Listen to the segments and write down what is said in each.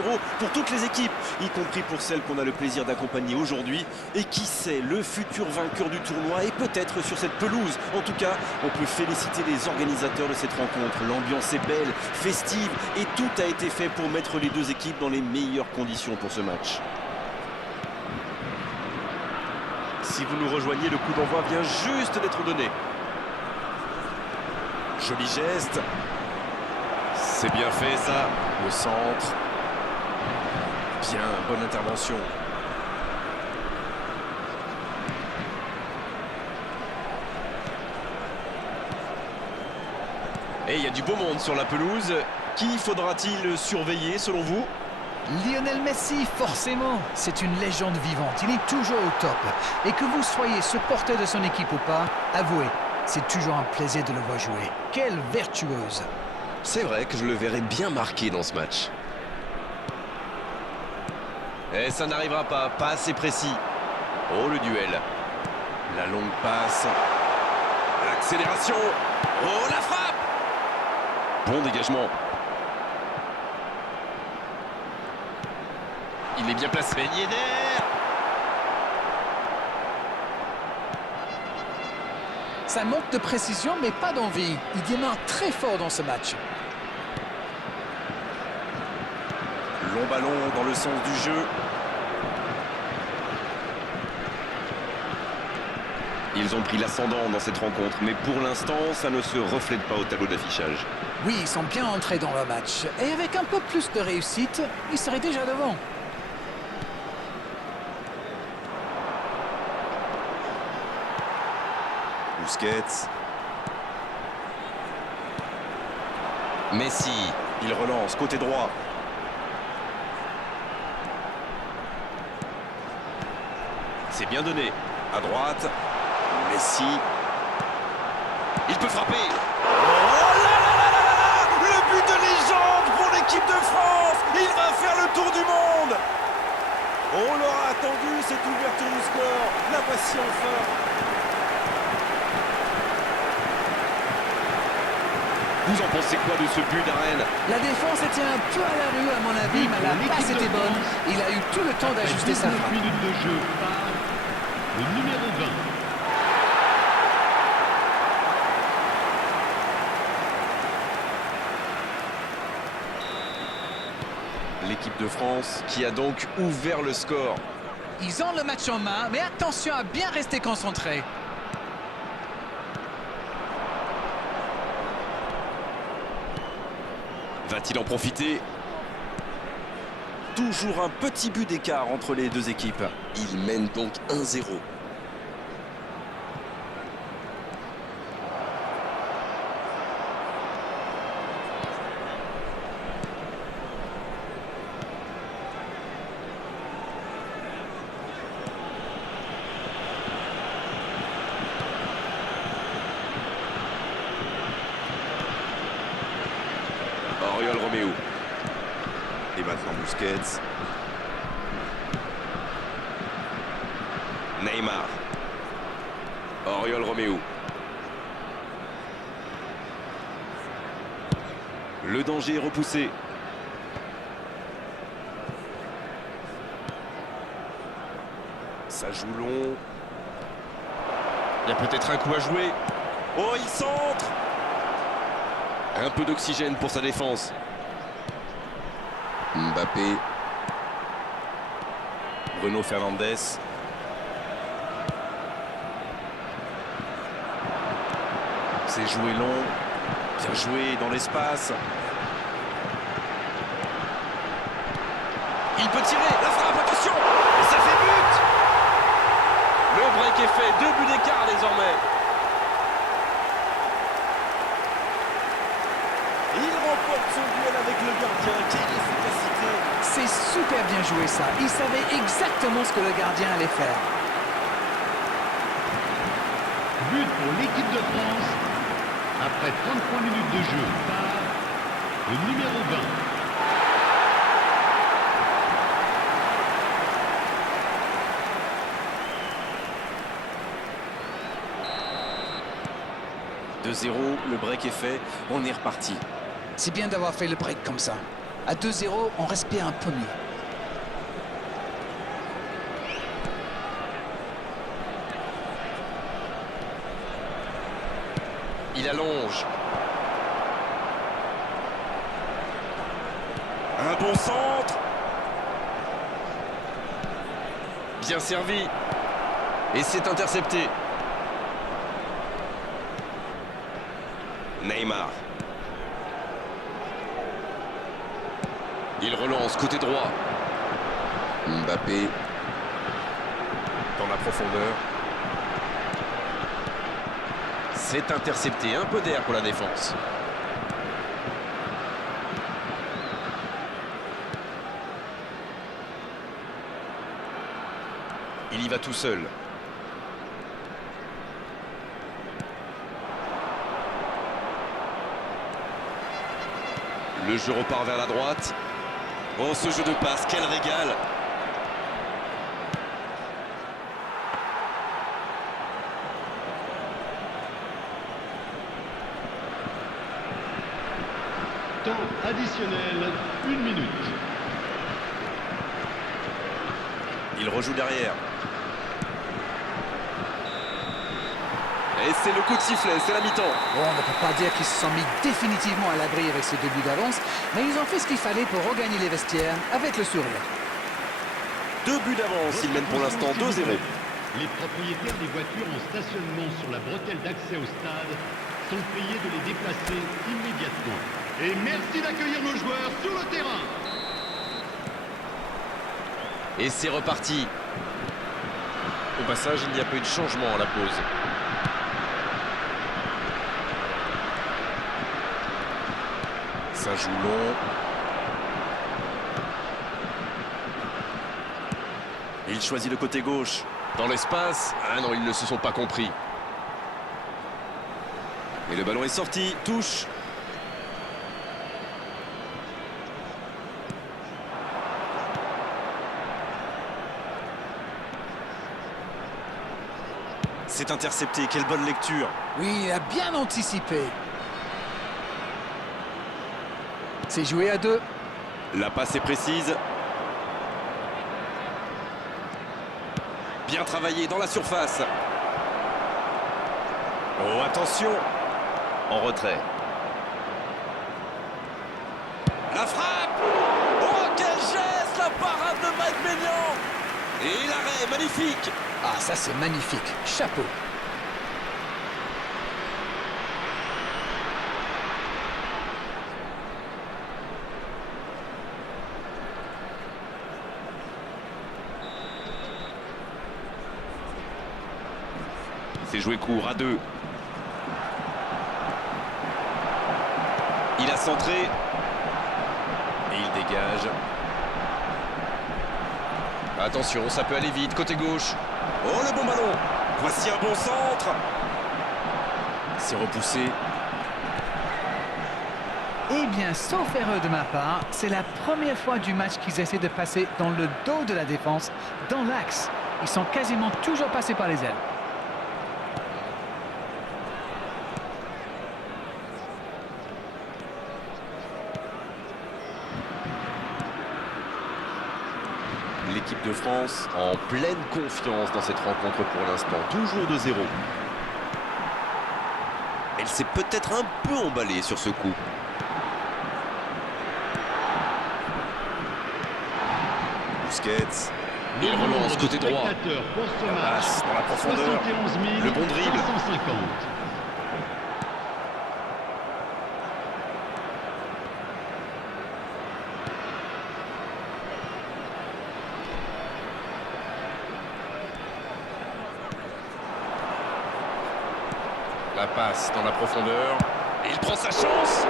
1-0 pour toutes les équipes, y compris pour celles qu'on a le plaisir d'accompagner aujourd'hui. Et qui sait, le futur vainqueur du tournoi est peut-être sur cette pelouse. En tout cas, on peut féliciter les organisateurs de cette rencontre. L'ambiance est belle, festive et tout a été fait pour mettre les deux équipes dans les meilleures conditions pour ce match. Si vous nous rejoignez, le coup d'envoi vient juste d'être donné. Joli geste. C'est bien fait ça. Le centre. Bien, bonne intervention. Et il y a du beau monde sur la pelouse. Qui faudra-t-il surveiller selon vous? Lionel Messi, forcément, c'est une légende vivante. Il est toujours au top. Et que vous soyez supporter de son équipe ou pas, avouez, c'est toujours un plaisir de le voir jouer. Quelle vertueuse! C'est vrai que je le verrai bien marqué dans ce match. Et ça n'arrivera pas, pas assez précis. Oh, le duel. La longue passe. L'accélération. Oh, la frappe! Bon dégagement. Il est bien placé. Ben Yedder. Ça manque de précision, mais pas d'envie. Il démarre très fort dans ce match. Long ballon dans le sens du jeu. Ils ont pris l'ascendant dans cette rencontre, mais pour l'instant, ça ne se reflète pas au tableau d'affichage. Oui, ils sont bien entrés dans le match. Et avec un peu plus de réussite, ils seraient déjà devant. Busquets. Messi, il relance, côté droit. C'est bien donné. À droite, Messi. Il peut frapper. Oh là là là là là! Le but de légende pour l'équipe de France. Il va faire le tour du monde. On l'aura attendu, cette ouverture du score. La voici enfin. Vous en pensez quoi de ce but d'Arène? La défense était un peu à la rue, à mon avis, mais la passe était bonne. Il a eu tout le temps d'ajuster sa frappe. Minutes de jeu par le numéro 20. L'équipe de France qui a donc ouvert le score. Ils ont le match en main, mais attention à bien rester concentré. Va-t-il en profiter? Toujours un petit but d'écart entre les deux équipes. Il mène donc 1-0. Oriol Roméo. Et maintenant Busquets. Neymar. Oriol Roméo. Le danger est repoussé. Ça joue long. Il y a peut-être un coup à jouer. Oh, il centre! Un peu d'oxygène pour sa défense. Mbappé. Bruno Fernandes. C'est joué long. Bien joué dans l'espace. Il peut tirer. La frappe, attention! Et ça fait but! Le break est fait. 2 buts d'écart désormais. Il remporte son duel avec le gardien. Quelle efficacité! C'est super bien joué ça. Il savait exactement ce que le gardien allait faire. But pour l'équipe de France après 33 minutes de jeu par le numéro 20. « 2-0, le break est fait, on est reparti. » C'est bien d'avoir fait le break comme ça. À 2-0, on respire un peu mieux. Il allonge. Un bon centre. Bien servi. Et c'est intercepté. Neymar. Il relance côté droit. Mbappé. Dans la profondeur. C'est intercepté. Un peu d'air pour la défense. Il y va tout seul. Le jeu repart vers la droite. Oh, ce jeu de passe, quel régal! Temps additionnel, 1 minute. Il rejoue derrière. Et c'est le coup de sifflet, c'est la mi-temps. Bon, on ne peut pas dire qu'ils se sont mis définitivement à l'abri avec ces 2 buts d'avance, mais ils ont fait ce qu'il fallait pour regagner les vestiaires avec le sourire. 2 buts d'avance, ils mènent pour l'instant 2-0. Les propriétaires des voitures en stationnement sur la bretelle d'accès au stade sont priés de les déplacer immédiatement. Et merci d'accueillir nos joueurs sur le terrain. Et c'est reparti. Au passage, il n'y a pas eu de changement à la pause. Ça joue long. Il choisit le côté gauche. Dans l'espace. Ah non, ils ne se sont pas compris. Et le ballon est sorti. Touche. C'est intercepté. Quelle bonne lecture. Oui, il a bien anticipé. C'est joué à 2. La passe est précise. Bien travaillé dans la surface. Oh, attention. En retrait. La frappe. Oh, quel geste. La parade de Mike Maignan. Et l'arrêt, magnifique. Ah, ça c'est magnifique. Chapeau. C'est joué court à 2. Il a centré. Et il dégage. Attention, ça peut aller vite. Côté gauche. Oh, le bon ballon. Voici un bon centre. C'est repoussé. Eh bien, sauf erreur de ma part, c'est la première fois du match qu'ils essaient de passer dans le dos de la défense, dans l'axe. Ils sont quasiment toujours passés par les ailes. L'équipe de France en pleine confiance dans cette rencontre pour l'instant. Toujours 2-0. Elle s'est peut-être un peu emballée sur ce coup. Busquets. Il relance côté droit. Pour ce La match, passe dans la profondeur. 71 Le bon dribble. 550. La passe dans la profondeur. Et il prend sa chance.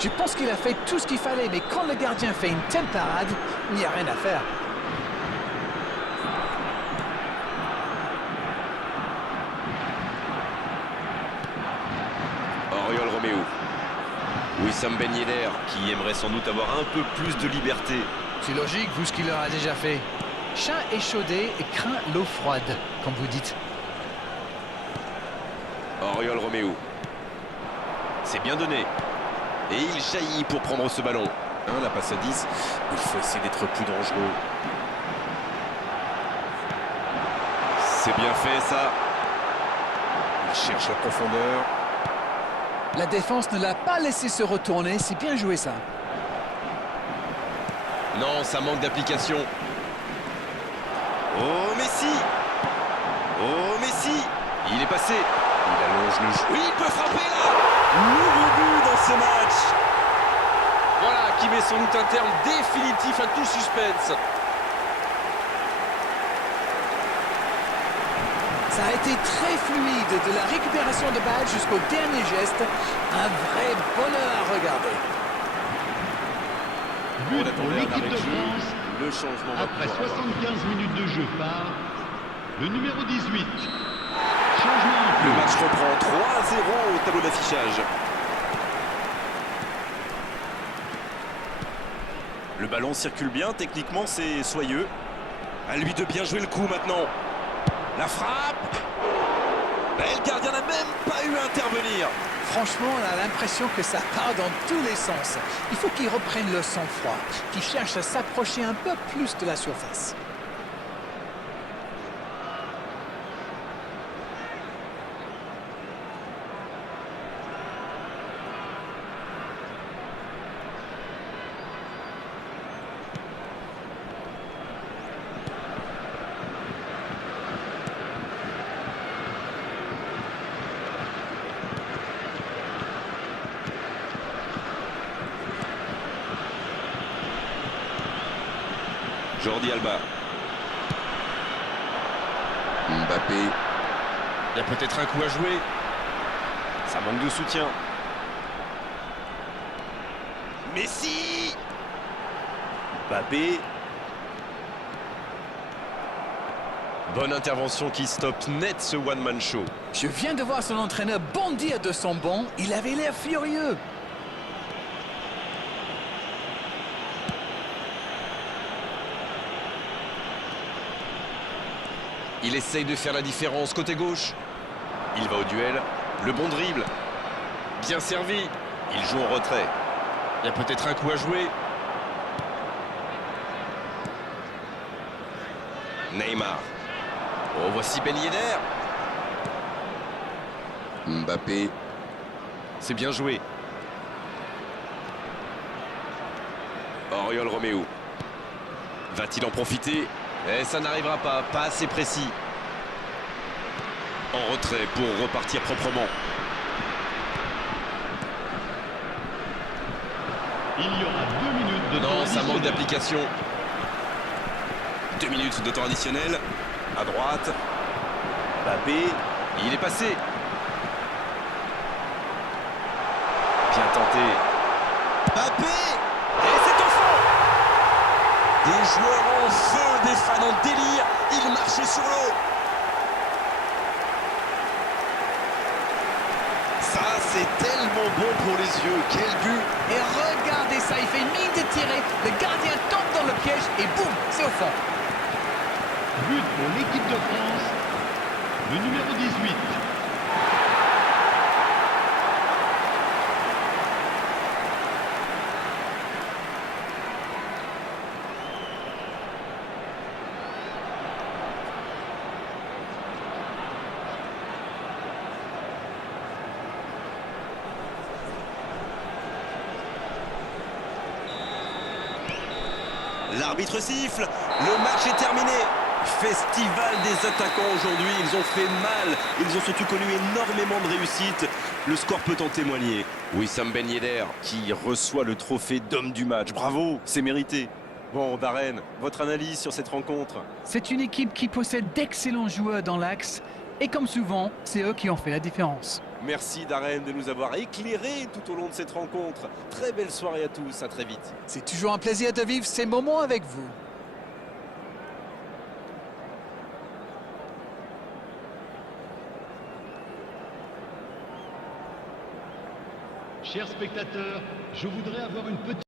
Je pense qu'il a fait tout ce qu'il fallait, mais quand le gardien fait une telle parade, il n'y a rien à faire. Oriol Roméo. Wissam Ben Yedder qui aimerait sans doute avoir un peu plus de liberté. C'est logique, vu ce qu'il leur a déjà fait. Chat échaudé et craint l'eau froide, comme vous dites. Oriol Roméo. C'est bien donné. Et il jaillit pour prendre ce ballon. La passe à 10. Il faut essayer d'être plus dangereux. C'est bien fait ça. Il cherche la profondeur. La défense ne l'a pas laissé se retourner, c'est bien joué ça. Non, ça manque d'application. Oh Messi! Oh Messi! Il est passé. Il allonge le jeu. Oui, il peut frapper là! Nouveau but dans ce match. Voilà qui met sans doute un terme définitif à tout suspense. Ça a été très fluide, de la récupération de balle jusqu'au dernier geste. Un vrai bonheur à regarder. But pour l'équipe de France. Le changement Après 75 minutes de jeu par le numéro 18. Changement en Le cours. match reprend 3-0 au tableau d'affichage. Le ballon circule bien, techniquement c'est soyeux. À lui de bien jouer le coup maintenant. La frappe. Le gardien n'a même pas eu à intervenir. Franchement, on a l'impression que ça part dans tous les sens. Il faut qu'il reprenne le sang-froid, qu'il cherche à s'approcher un peu plus de la surface. Jordi Alba. Mbappé. Il y a peut-être un coup à jouer. Ça manque de soutien. Messi. Mbappé. Bonne intervention qui stoppe net ce one-man show. Je viens de voir son entraîneur bondir de son banc. Il avait l'air furieux. Il essaye de faire la différence côté gauche. Il va au duel. Le bon dribble. Bien servi. Il joue en retrait. Il y a peut-être un coup à jouer. Neymar. Oh, voici Ben Yedder. Mbappé. C'est bien joué. Oriol Roméo. Va-t-il en profiter? Et ça n'arrivera pas, pas assez précis. En retrait pour repartir proprement. Il y aura 2 minutes de temps Non, ça manque additionnel. d'application. 2 minutes de temps additionnel. À droite. Mbappé. Il est passé. Bien tenté. Mbappé. Et c'est au fond. Des joueurs en feu, des fans en délire. Ils marchaient sur l'eau. Ça, c'est tellement bon pour les yeux. Quel but. Et regardez ça, il fait mine de tirer. Le gardien tombe dans le piège et boum, c'est au fond. But pour l'équipe de France. Le numéro 18. L'arbitre siffle, le match est terminé. Festival des attaquants aujourd'hui, ils ont fait mal, ils ont surtout connu énormément de réussite. Le score peut en témoigner. Wissam Ben Yedder qui reçoit le trophée d'homme du match. Bravo, c'est mérité. Bon, Darren, votre analyse sur cette rencontre? C'est une équipe qui possède d'excellents joueurs dans l'axe. Et comme souvent, c'est eux qui ont fait la différence. Merci Darren de nous avoir éclairés tout au long de cette rencontre. Très belle soirée à tous, à très vite. C'est toujours un plaisir de vivre ces moments avec vous. Chers spectateurs, je voudrais avoir une petite...